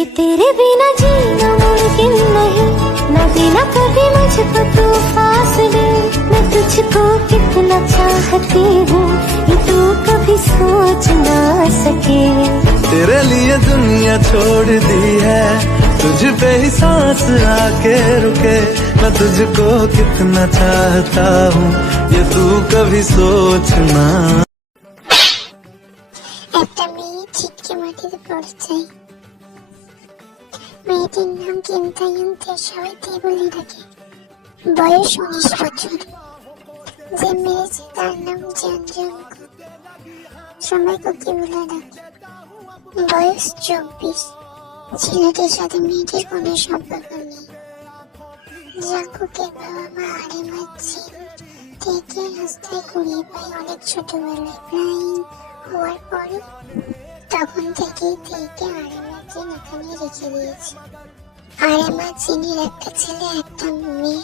कि तेरे बिना जीना मुमकिन नहीं न देना कभी मुझको तू फासले मैं तुझको कितना चाहती हूँ ये तू कभी सोच ना सके तेरे लिए दुनिया छोड़ दी है तुझ पे ही सांस आके रुके मैं तुझको कितना चाहता हूँ ये तू कभी सोचना একটা মেয়ে ছিটকে মাটিতে পড়ে যায় মেয়েটির নাম কিমতায়ুন্তে সবাই তে বলে ডাকে বয়স উনিশ বছর। যে মেরেছে তার নাম জানজঙ্ক সবাই কুকি। বলে ডাকে বয়স চব্বিশ। ছেলেটির সাথে মেয়েটির কোনো সম্পর্ক নেই। জাঙ্কুকের বাবা মা আরে মাঝি থেকে রাস্তায় কুড়িয়ে পায় অনেক ছোটবেলায়। প্রায় হওয়ার পরে তখন থেকে থেকে আরেমা জিন এখানে রেখে আরেমা জিনের একটা ছেলে একটা মেয়ে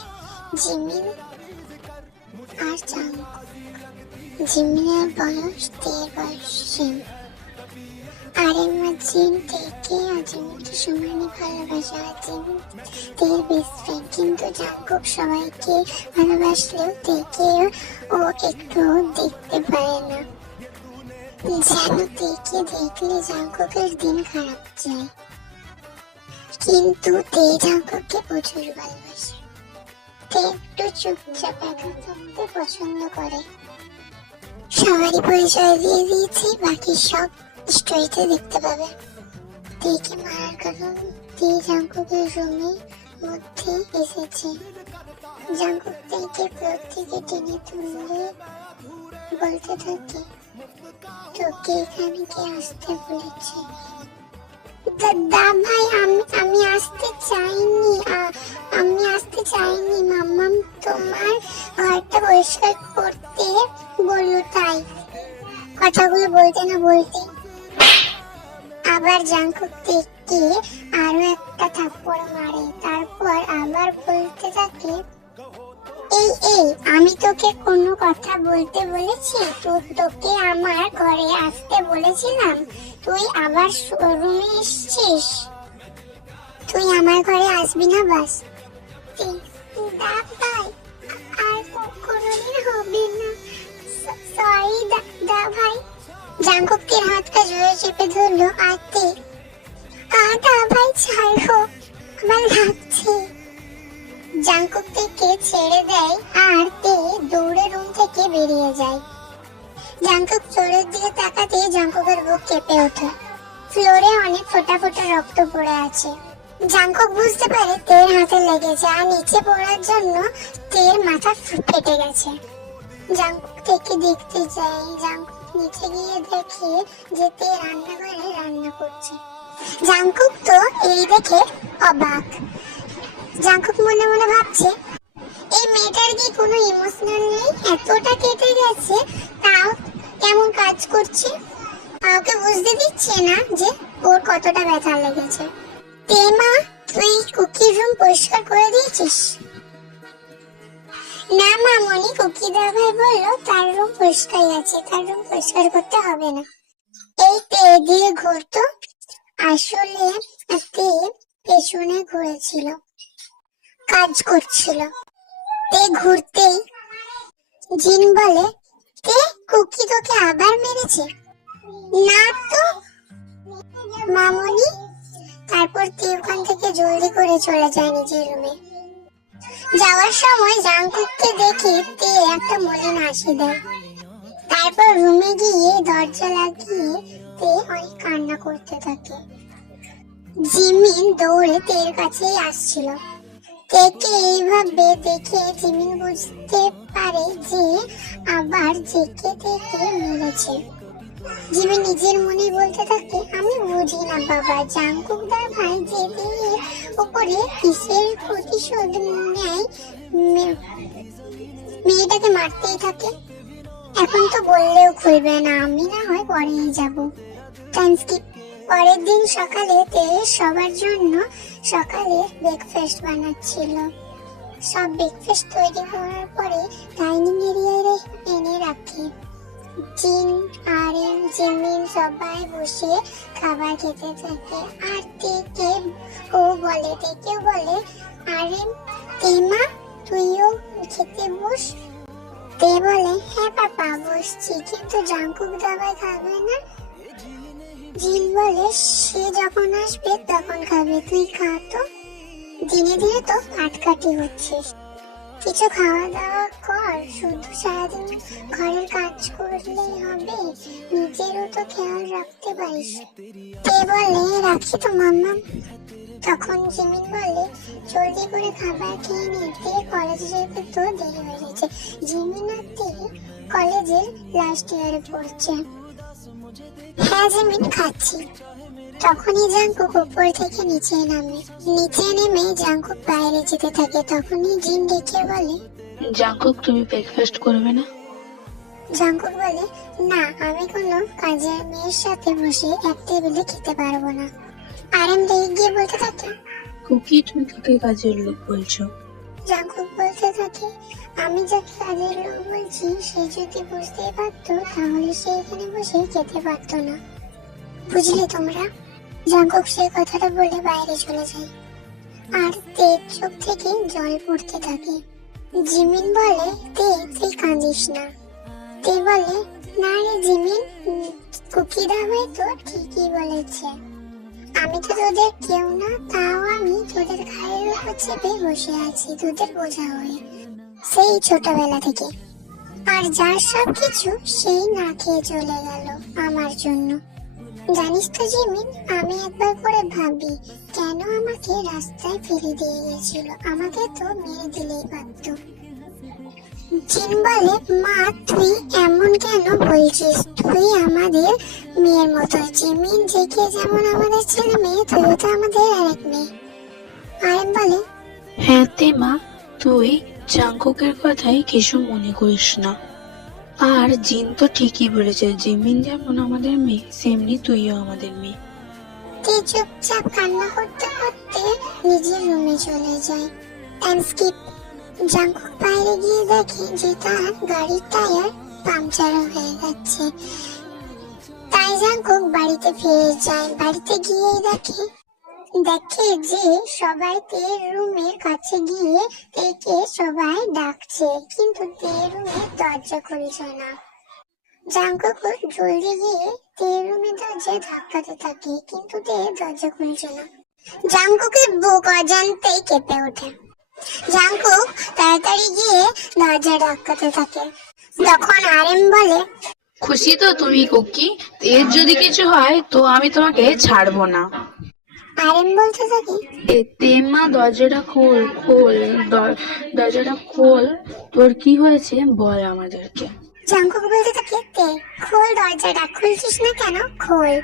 জিমিন আর চাঙ্কু জিমিনের বয়স দেড় বয়স আরেমা জিন থেকে আজিমকে সমানে ভালোবাসে আজিম তের বেস্ট ফ্রেন্ড কিন্তু জাঙ্কুক সবাইকে ভালোবাসলেও তেকেও ও একটু দেখতে পারে না দেখলে দিন খারাপ যায়। কিন্তু তে জাঙ্কুককে প্রচুর ভালোবাসে। তে একটু চুপচাপ একা থাকতে পছন্দ করে। সবারই পরিচয় দিয়ে দিয়েছি, বাকি সব স্টোরিতে দেখতে পাবে। মারার কারণ তে জাঙ্কুকের রুমে মধ্যে এসেছে। তেকে টেনে তুললে বলতে থাকে তোকে এখানে কে আসতে বলেছে। দাদা ভাই, আমি আমি আসতে চাইনি আমি আসতে চাইনি মাম্মাম তোমার ঘরটা পরিষ্কার করতে বলল তাই। কথাগুলো বলতে না বলতে আবার জাঙ্কুক থেকে আরও একটা থাপ্পড় মারে। তারপর আবার বলতে থাকে এই এই, আমি তোকে কোনো কথা বলতে বলেছি? তো তোকে আমার ঘরে আসতে বলেছিলাম। তুই আবার শোরুমে এসছিস। তুই আমার ঘরে আসবি না, বাস। ভাই আর কোনোদিন হবে না। সরি দা ভাই। জাঙ্কুকের হাতটা জোরে চেপে ধরলো, আর তে আ, দা ভাই, ছাড়ো। আমার লাগছে। জাঙ্কুক থেকে ছেড়ে দেয় আর তে দৌড়ে রুম থেকে বেরিয়ে যায়। জাঙ্কুক ফ্লোরের দিকে তাকাতে জাঙ্কুকের বুক কেঁপে ওঠে। ফ্লোরে অনেক ফোটা ফোটা রক্ত পড়ে আছে। জাঙ্কুক বুঝতে পারে তের হাতে লেগেছে আর নিচে পড়ার জন্য তের মাথা ফেটে গেছে। জাঙ্কুক থেকে দেখতে যায়, জাঙ্কুক নিচে গিয়ে দেখে যে তে রান্নাঘরে রান্না করছে। জাঙ্কুক তো এই দেখে অবাক। জাঙ্কুক মনে মনে ভাবছে, এই মেয়েটার কি কোনো ইমোশনাল নেই? এতটা কেটে তাও কেমন কাজ করছে? কাউকে বুঝতে দিচ্ছে না যে ওর কতটা ব্যথা লেগেছে। তেমা, তুই কুকির রুম পরিষ্কার করে দিয়েছিস? না কুকি দাভাই বলল, তার রুম পরিষ্কারই আছে, তার রুম পরিষ্কার করতে হবে না। এই তে দিয়ে ঘুরতো। আসলে পেছনে ঘুরেছিল। কাজ করছিল। তে ঘুরতেই জিন বলে, তে, কুকি তোকে আবার মেরেছে? না তো, মামনি। তারপর তে ওখান থেকে জলদি করে চলে যায় নিজের রুমে। যাওয়ার সময় জাংকুককে দেখে তে একটা মলিন হাসি দেয়। তারপর রুমে গিয়ে দরজা লাগিয়ে তে অনেক কান্না করতে থাকে। জিমিন দৌড়ে তের কাছেই আসছিল। তেকে এইভাবে দেখে জিমিন বুঝতে পারে যে আবার জেকে থেকে মেরেছে। জিমিন নিজের মনে বলতে থাকে, আমি বুঝি না বাবা জাংকুকদার ভাই জেদের উপরে কিসের প্রতিশোধ নেয়? মেয়েটাকে মারতেই থাকে। এখন তো বললেও খুলবে না, আমি না হয় পরেই যাব। টাইম পরের দিন সকালে তে সবার জন্য সকালে ব্রেকফাস্ট বানাচ্ছিল। সব ব্রেকফাস্ট তৈরি করার পরে ডাইনিং এরিয়ায় এনে রাখে। জিন আরেম জিমিন সবাই বসে খাবার খেতে থাকে। আর তে কে ও বলে তেকে বলে আরেম তেমা তুইও খেতে বস। তে বলে হ্যাঁ পাপা, বসছি। কিন্তু জাঙ্কুক দাবাই খাবে না। জিন বলে সে যখন আসবে তখন খাবে। তুই খা তো। দিনে দিনে তো কাটকাটি হচ্ছিস। কিছু খাওয়া দাওয়া কর। শুধু সারাদিন ঘরের কাজ করলেই হবে। নিজেরও তো খেয়াল রাখতে পারিস। তে বলে? রাখি তো মাম্মা তখন জিমিন বলে, জলদি করে খাবার খেয়ে নিতে কলেজে যেতে তো দেরি হয়ে গেছে। জিমিন আর কলেজের লাস্ট ইয়ারে পড়ছে। হ্যাঁ খাচ্ছি। তখনই জাঙ্কুক উপর থেকে নিচে নামে। নিচে নেমে জাঙ্কুক বাইরে যেতে থাকে তখনই জিন ডেকে বলে জাঙ্কুক তুমি ব্রেকফাস্ট করবে না? জাঙ্কুক বলে না আমি কোনো কাজের মেয়ের সাথে বসে এক টেবিলে খেতে পারব না। আর এম রেগে গিয়ে বলতে থাকে কুকি তুমি কাকে কাজের লোক বলছো? জাঙ্কুক বলতে থাকে আমি যাকে কাজের লোক বলছি সে যদি বুঝতেই পারতো তাহলে সে এখানে বসে খেতে পারতো না। বুঝলে তোমরা? জাঙ্কুক সে কথাটা বলে বাইরে চলে যায়। আর তের চোখ থেকে জল পড়তে থাকে। জিমিন বলে তে তুই কাঁদিস না। তে বলে না রে জিমিন উম, কুকি দাবাই তো ঠিকই বলেছে। আমি তো তোদের কেউ না তাও আমি তোদের ঘাড়ের উপর চেপে বসে আছি তোদের বোঝা হয়ে। সেই ছোটবেলা থেকে। আর যার সব কিছু সেই না খেয়ে চলে গেল আমার জন্য। জানিস তো জিমিন, আমি একবার করে ভাবি, কেন আমাকে রাস্তায় ফেলে দিয়ে গেছিল? আমাকে তো মেরে দিলেই পারতো। জিন বলে, মা, তুই এমন কেন বলছিস? তুই আমাদের মেয়ের মতো। জিমিন জেকে যেমন আমাদের ছেলে মেয়ে, তুইও তো আমাদের আরেক মেয়ে। আরেম বলে হ্যাঁ তে মা, তুই জাঙ্কুকের কথাই কিছু মনে করিস না। আর জিন তো ঠিকই বলেছে, জিমিন যেমন আমাদের মেয়ে, সেমনি তুইও আমাদের মেয়ে। তুই চুপচাপ কান্না করতে করতে নিজের রুমে চলে যায়। টাইম স্কিপ জাঙ্কুক বাইরে গিয়ে দেখে যে তার গাড়ির টায়ার পাংচার হয়ে গেছে। তাই জাঙ্কুক বাড়িতে ফিরে যায়। বাড়িতে গিয়ে দেখে দেখে যে সবাই তের রুমের কাছে গিয়ে তেকে সবাই ডাকছে, কিন্তু তের রুমের দরজা খুলছে না। জাঙ্কুক জলদি গিয়ে তের রুমের দরজায় ধাক্কাতে থাকে, কিন্তু তে দরজা খুলছে না। জাঙ্কুকের বুক অজান্তেই কেঁপে ওঠে। জাঙ্কুক তাড়াতাড়ি গিয়ে দরজা ধাক্কাতে থাকে। তখন আরেম বলে, খুশি তো তুমি, কুকি। এর যদি কিছু হয়, তো আমি তোমাকে ছাড়বো না। আরেম বলতে থাকে এ তেমা দরজাটা খোল খোল দর- দরজাটা খোল। তোর কি হয়েছে? বল আমাদেরকে। জাঙ্কুক বলতে থাকে তে খোল দরজাটা খুলছিস না কেন? খোল।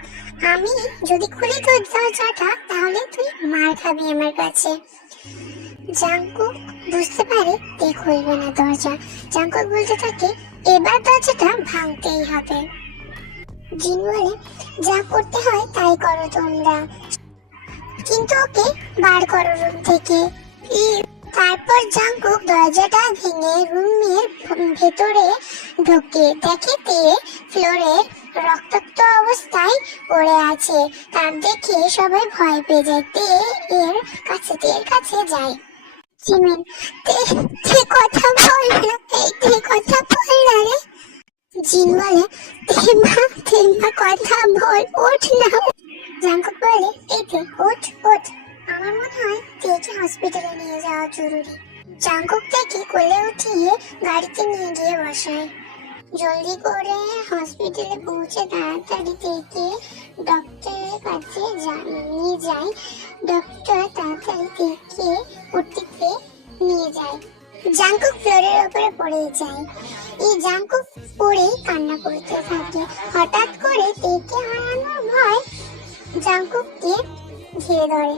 আমি যদি খুলি তোর দরজাটা তাহলে তুই মার খাবি আমার কাছে। জাঙ্কুক বুঝতে পারে তে খুলবে না দরজা। জাঙ্কুক বলতে থাকে এবার দরজাটা ভাঙতেই হবে। জিন বলে যা করতে হয় তাই করো তোমরা। কিন্তু ওকে বার করো রুম থেকে। তারপর জাঙ্কুক দরজাটা ভেঙে রুমের ভেতরে ঢোকে দেখে তে ফ্লোরে রক্তাক্ত অবস্থায় পড়ে আছে। তার দেখে সবাই ভয় পেয়ে যায়। তে এর কাছে তে এর কাছে যায়। জিমিন, তে তে কথা বল না এই তে কথা বল না রে। জিন বলে তেমা তেমা কথা বল, ওঠ না জাঙ্কুক বলে, এই তে ওঠ ওঠ। আমার মনে হয় তেকে হসপিটালে নিয়ে যাওয়া জরুরি। জাঙ্কুক থেকে কোলে উঠিয়ে গাড়িতে নিয়ে গিয়ে বসায়। জলদি করে হসপিটালে পৌঁছে তাড়াতাড়ি থেকে ডক্টরের কাছে নিয়ে যায়। ডক্টর তাড়াতাড়ি থেকে ওটিতে নিয়ে যায়। জাঙ্কুক ফ্লোরের উপরে পড়ে যায়। এই জাঙ্কুক পড়ে কান্না করতে থাকে। হঠাৎ করে তেকে হারানোর ভয় জাঙ্কুককে ঘিরে ধরে।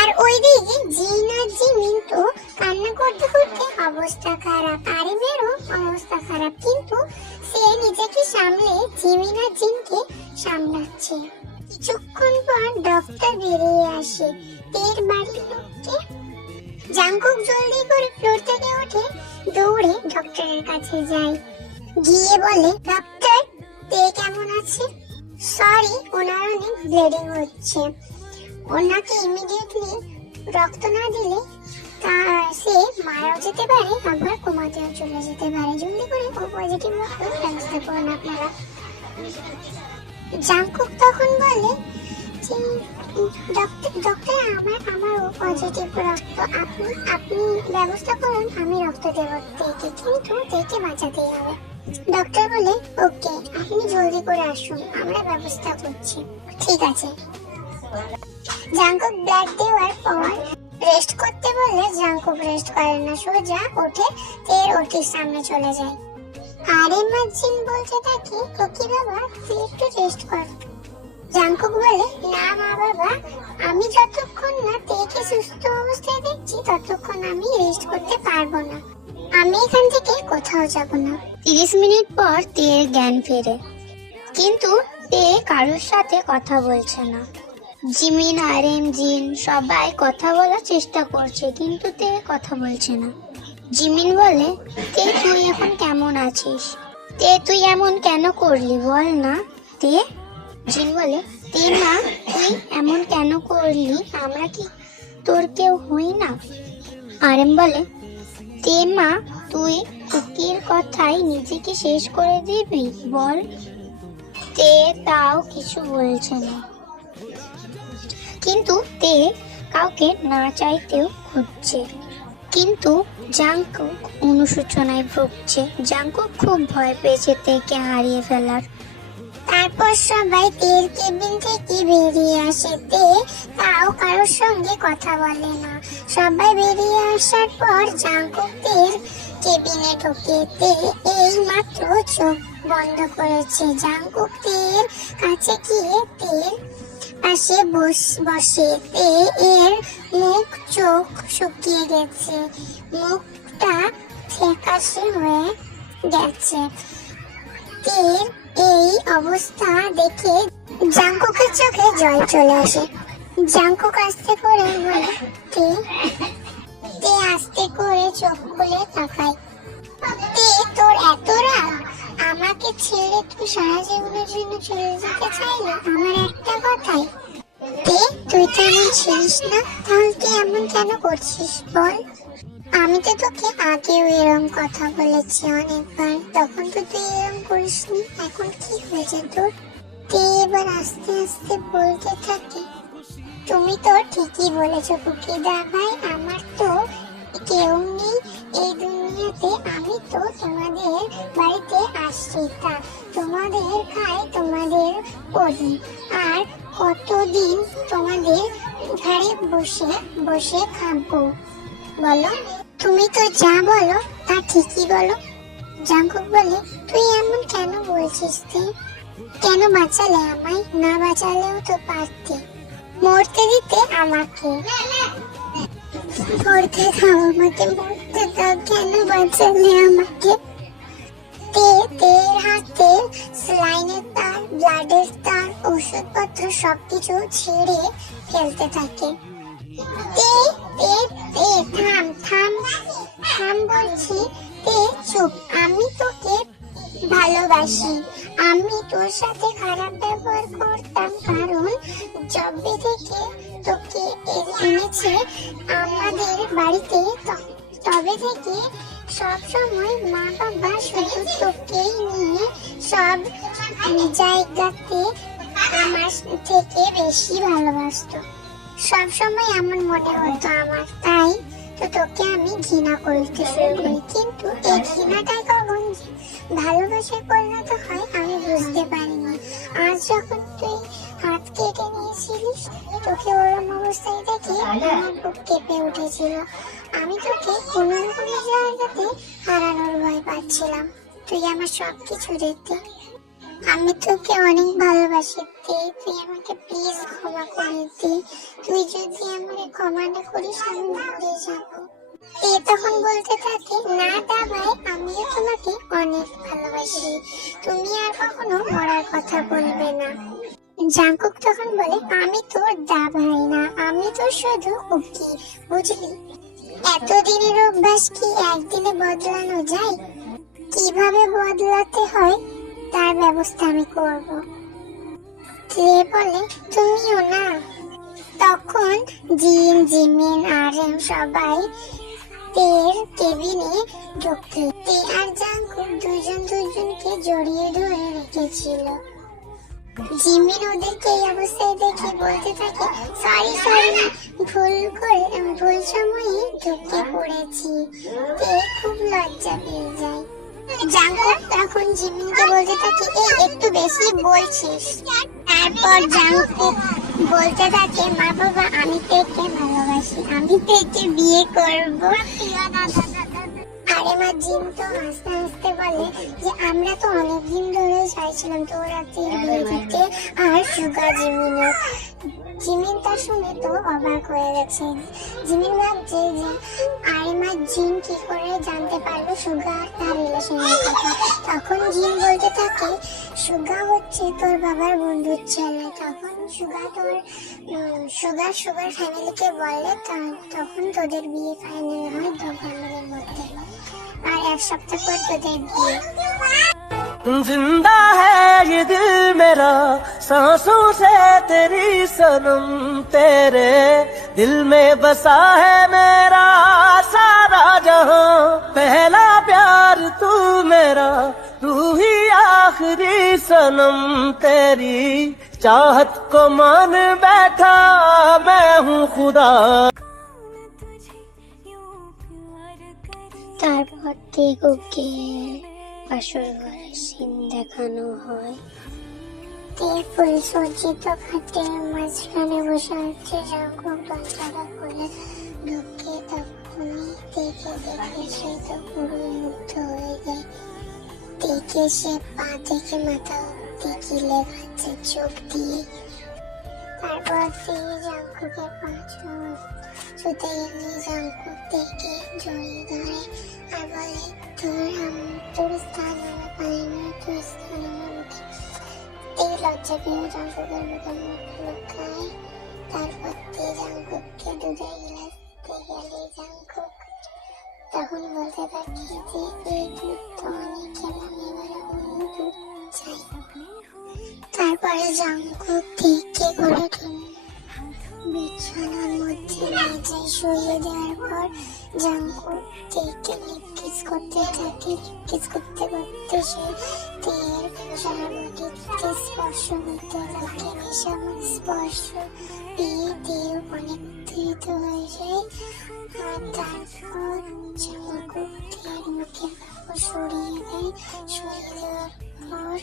আর ওইদিকে জিন আর জিমিন তো কান্না করতে করতে অবস্থা খারাপ আরিমেরও অবস্থা খারাপ, কিন্তু সে নিজেকে সামলে জিমিন আর জিনকে সামলাচ্ছে। কিছুক্ষণ পর ডক্টর বেরিয়ে আসে। তের বাড়ির লোককে। জাঙ্কুক জলদি করে ফ্লোর থেকে ওঠে দৌড়ে ডক্টরের কাছে যায়। গিয়ে বলে, ডক্টর, তে কেমন আছে? সরি ওনার অনেক ব্লিডিং হচ্ছে। ওনাকে ইমিডিয়েটলি রক্ত না দিলে তা সে মারাও যেতে পারে, আবার কোমাতেও চলে যেতে পারে। জলদি করে ও পজিটিভ রক্ত ব্যবস্থা করুন আপনারা। জাংকুক তখন বলে যে, ডক্টর ডক্টর, আমার আমার ও পজিটিভ রক্ত, আপনি আপনি ব্যবস্থা করুন, আমি রক্ত দেব তেকে কিন্তু দেখে বাঁচাতেই হবে। ডক্টর বলে, ওকে, আপনি জলদি করে আসুন, আমরা ব্যবস্থা করছি। ঠিক আছে। জাংকুক ব্লাড দেওয়ার পর রেস্ট করতে বললে জাংকুক রেস্ট করে না, সোজা উঠে তের ওটির সামনে চলে যায়। আরে মাজিন বলতে থাকে, ওকে বাবা, তুই একটু রেস্ট কর। জাংকুক বলে, না মা বাবা, আমি যতক্ষণ না তেকে সুস্থ অবস্থায় দেখছি, ততক্ষণ আমি রেস্ট করতে পারব না। আমি এখান থেকে কোথাও যাব না। তিরিশ মিনিট পর তের জ্ঞান ফেরে। কিন্তু তে কারোর সাথে কথা বলছে না। জিমিন আর এম জিন সবাই কথা বলার চেষ্টা করছে, কিন্তু তে কথা বলছে না। জিমিন বলে, তে, তুই এখন কেমন আছিস? তে, তুই এমন কেন করলি বল না? তে? জিন বলে, তে না তুই এমন কেন করলি? আমরা কি তোর কেউ হই না? আরেম বলে, তে মা, তুই কুকির কথাই নিজেকে শেষ করে দিবি? বল। তে তাও কিছু বলছে না। কিন্তু তে কাউকে না চাইতেও খুঁজছে। কিন্তু জাংকুক অনুশোচনায় ভুগছে। জাংকুক খুব ভয় পেয়েছে তেকে হারিয়ে ফেলার। তারপর সবাই তের কেবিন থেকে বেরিয়ে আসে। তে তাও কারোর সঙ্গে কথা বলে না। সবাই বেরিয়ে আসার পর জাংকুক তের কেবিনে ঢোকে এই মাত্র চোখ বন্ধ করেছে। জাংকুক তের কাছে গিয়ে তের পাশে বস, বসে। তে এর মুখ, চোখ শুকিয়ে গেছে। মুখটা ফ্যাকাশে হয়ে গেছে। তের এই অবস্থা দেখে জাংকুকের চোখে জল চলে আসে। জাংকুক আস্তে করে বলে তে তে আস্তে করে চোখ খুলে তাকায় তে তোর এত রাগ? আমাকে ছেড়ে তুই সারা জীবনের জন্য চলে যেতে আমার একটা কথাই। তুই তো এমন ছিলিস না। তাহলে তুই এমন কেন করছিস, বল? আমি তো তোকে আগেও এরকম কথা বলেছি অনেকবার। তখন তো তুই এরকম করিসনি। এখন কি হয়েছে তোর? তে এবার আস্তে আস্তে বলতে থাকে। তুমি তো ঠিকই বলেছ কুকিদা ভাই। আমার তো কেউ নেই এই দুনিয়াতে আমি তো তোমাদের বাড়িতে আসছি তা তোমাদের খাই তোমাদের পড়ি আর কতদিন তোমাদের ঘরে বসে বসে খাব? বলো। তুমি তো যা বলো, তা ঠিকই বলো। জাঙ্কুক বলে, তুই এমন কেন বলছিস তে? কেন বাঁচালে আমায়? না বাঁচালেও তো পারতে। মরতে দিতে আমাকে। মরতে দাও, আমাকে মরতে দাও। কেন বাঁচালে আমাকে? তে তের হাতে স্লাইনের তার, ব্লাডের তার, ওষুধপত্র, সবকিছু ছিঁড়ে ফেলতে থাকে। তে তে তে, থাম থাম থাম বলছি। তে, চুপ। আমি তোকে ভালোবাসি। আমি তোর সাথে খারাপ ব্যবহার করতাম, কারণ জবে থেকে তোকে এনেছে আমাদের বাড়িতে তবে থেকে সব সময় মা বাবা শুধু তোকেই নিয়ে সব জায়গাতে আমার থেকে বেশি ভালোবাসতো। সব সময় এমন মনে হতো আমার, তাই তো তোকে আমি ঘৃণা করতে শুরু করি। কিন্তু এই ঘৃণাটাই কখন ভালোবাসায় পরিণত হয়? আজ যখন তুই হাত কেটে নিয়েছিলিস তোকে ওরম অবস্থায় দেখে আমার বুক কেঁপে উঠেছিল। আমি তোকে কোনো কোনো জায়গাতে হারানোর ভয় পাচ্ছিলাম। তুই আমার সব কিছু দেখতে। আমি তোকে অনেক ভালোবাসি তুই আমাকে প্লিজ ক্ষমা করে দে। তুই যদি আমাকে ক্ষমা না করিস আমি মরে যাব। তখন বলতে থাকে, না দা ভাই, আমিও তোমাকে অনেক ভালোবাসি। তুমি আর কখনো মরার কথা বলবে না। জাঙ্কুক তখন বলে, আমি তোর দা ভাই না, আমি তো শুধু কুকি বুঝলি? এতদিনের অভ্যাস কি একদিনে বদলানো যায়? কীভাবে বদলাতে হয়, তার ব্যবস্থা আমি করব। কে বলে, তুমিও না। তখন জিন, জিমিন আর সবাই তের কেবিনে ঢুকতে তে আর জাঙ্কুক দুজন দুজনকে জড়িয়ে ধরে রেখেছিল। জিমিন ওদেরকে এই অবস্থায় দেখে বলতে থাকে, সরি সরি, ভুল করে ভুল সময়ে ঢুকে পড়েছি। তে খুব লজ্জা পেয়ে যায়। জাঙ্কুক তখন জিমিনকে বলতে থাকে, এই, একটু বেশি বলছিস। তারপর জাঙ্কুক বলতে থাকে, মা বাবা, আমি তেকে ভালোবাসি, আমি তেকে বিয়ে করব। আরে মা জিন তো হাসতে হাসতে বলে যে, আমরা তো অনেকদিন ধরে চাইছিলাম তোর রাতের বিয়ে দিতে আর সুগা জিমিনের জিমিন তা শুনে তো অবাক হয়ে গেছে জিমিন ভাবছে যে আরে মা জিন কি করে জানতে পারল সুগা তার রিলেশনের কথা। তখন জিন বলতে থাকে, সুগা হচ্ছে তোর বাবার বন্ধুর ছেলে। তখন সুগা তোর সুগার সুগার ফ্যামিলিকে বলে তখন তোদের বিয়ে ফাইনাল হয় দু ফ্যামিলির মধ্যে। আর এক সপ্তাহ পর তোদের বিয়ে। ज़िंदा है ये दिल मेरा सांसों से तेरी सनम तेरे दिल में बसा है मेरा सारा जहाँ। पहला प्यार तू मेरा तू ही आखिरी सनम तेरी। चाहत को मान बैठा मैं हूँ खुदा। चार बहुत देख বাসর ঘরের সিন দেখানো হয়। তে ফুল সজ্জিত খাটের মাঝখানে বসে আছে জাঙ্কুক দরজাটা খুলে ঢুকে তখনই তেকে দেখে সে তো পুরো মুগ্ধ হয়ে যায়। তেকে সে পা থেকে মাথা অব্দি গিলে খাচ্ছে চোখ দিয়ে তারপর তিনি জাঙ্কুকে পাঁচ ছুতে গেলে জাঙ্কুক থেকে জড়িয়ে ধরে আর বলে তোর তোর স্থান আমার পায়ে নয় তোর স্থান আমার মুখে এই লজ্জা পেয়ে জাঙ্কুকের মুখে মুখ লুকায় তারপর তে জাঙ্কুককে দুধের গিলাস দিতে গেলে জাঙ্কুক তখন বলতে থাকি যে, এই দুধ তো অনেক খেলাম, এবারে অন্য দুধ চাই। তারপরে জাঙ্কুক থেকে করে বিছানার মধ্যে মেঝে শুয়ে দেওয়ার পর জাঙ্কুক থেকে লিপকিস করতে থাকে। লিপকিস করতে করতে সে তের সারা বডিতে স্পর্শ করতে থাকে। বেসামাল স্পর্শ পেয়ে তের অনেক উত্তেজিত হয়ে যায় আর তারপর জাঙ্কুক তের মুখে সরিয়ে দেয়। সরিয়ে দেওয়ার পর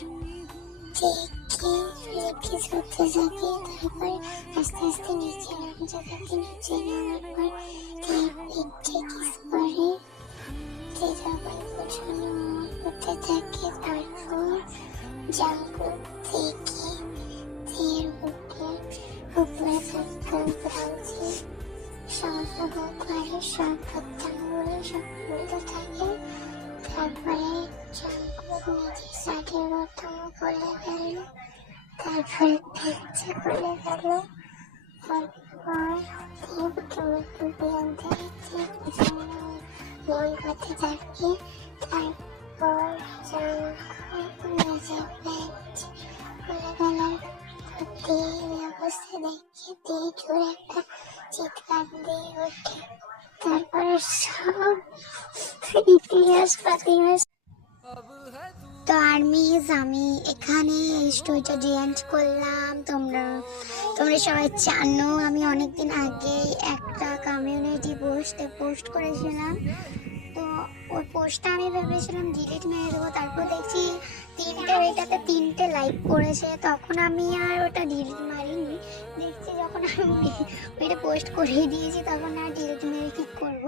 দেখে লিপকিস করতে থাকে তারপর আস্তে আস্তে নিচে নামতে থাকে নিচে নামার পর তার পিঠে করে যে যখন গোছানো করতে থাকে তারপর জাঙ্কু থেকে তারপরে প্যান্টটা খুলে ফেলল তারপর বুকে মুখ আনতে মন করতে থাকে তারপর জাঙ্কুক নিজের প্যান্ট খুলে ফেলার প্রতি অবস্থা দেখে দিয়ে জোরে একটা চিৎকার দিয়ে ওঠে তারপরে সব ইতিহাস প্রতিহাস তো আর মিস, আমি এখানে স্টোরিটা ডিএন্ড করলাম। তোমরা তোমরা সবাই জানো, আমি অনেকদিন আগে একটা কমিউনিটি পোস্টে পোস্ট করেছিলাম। তো ওই পোস্টটা আমি ভেবেছিলাম ডিলিট মেরে দেবো, তারপর দেখছি তিনটে ওইটাতে তিনটে লাইক করেছে। তখন আমি আর ওটা ডিলিট মারিনি। দেখছি যখন আমি ওইটা পোস্ট করিয়ে দিয়েছি, তখন আর ডিলিট মেরে কি করব?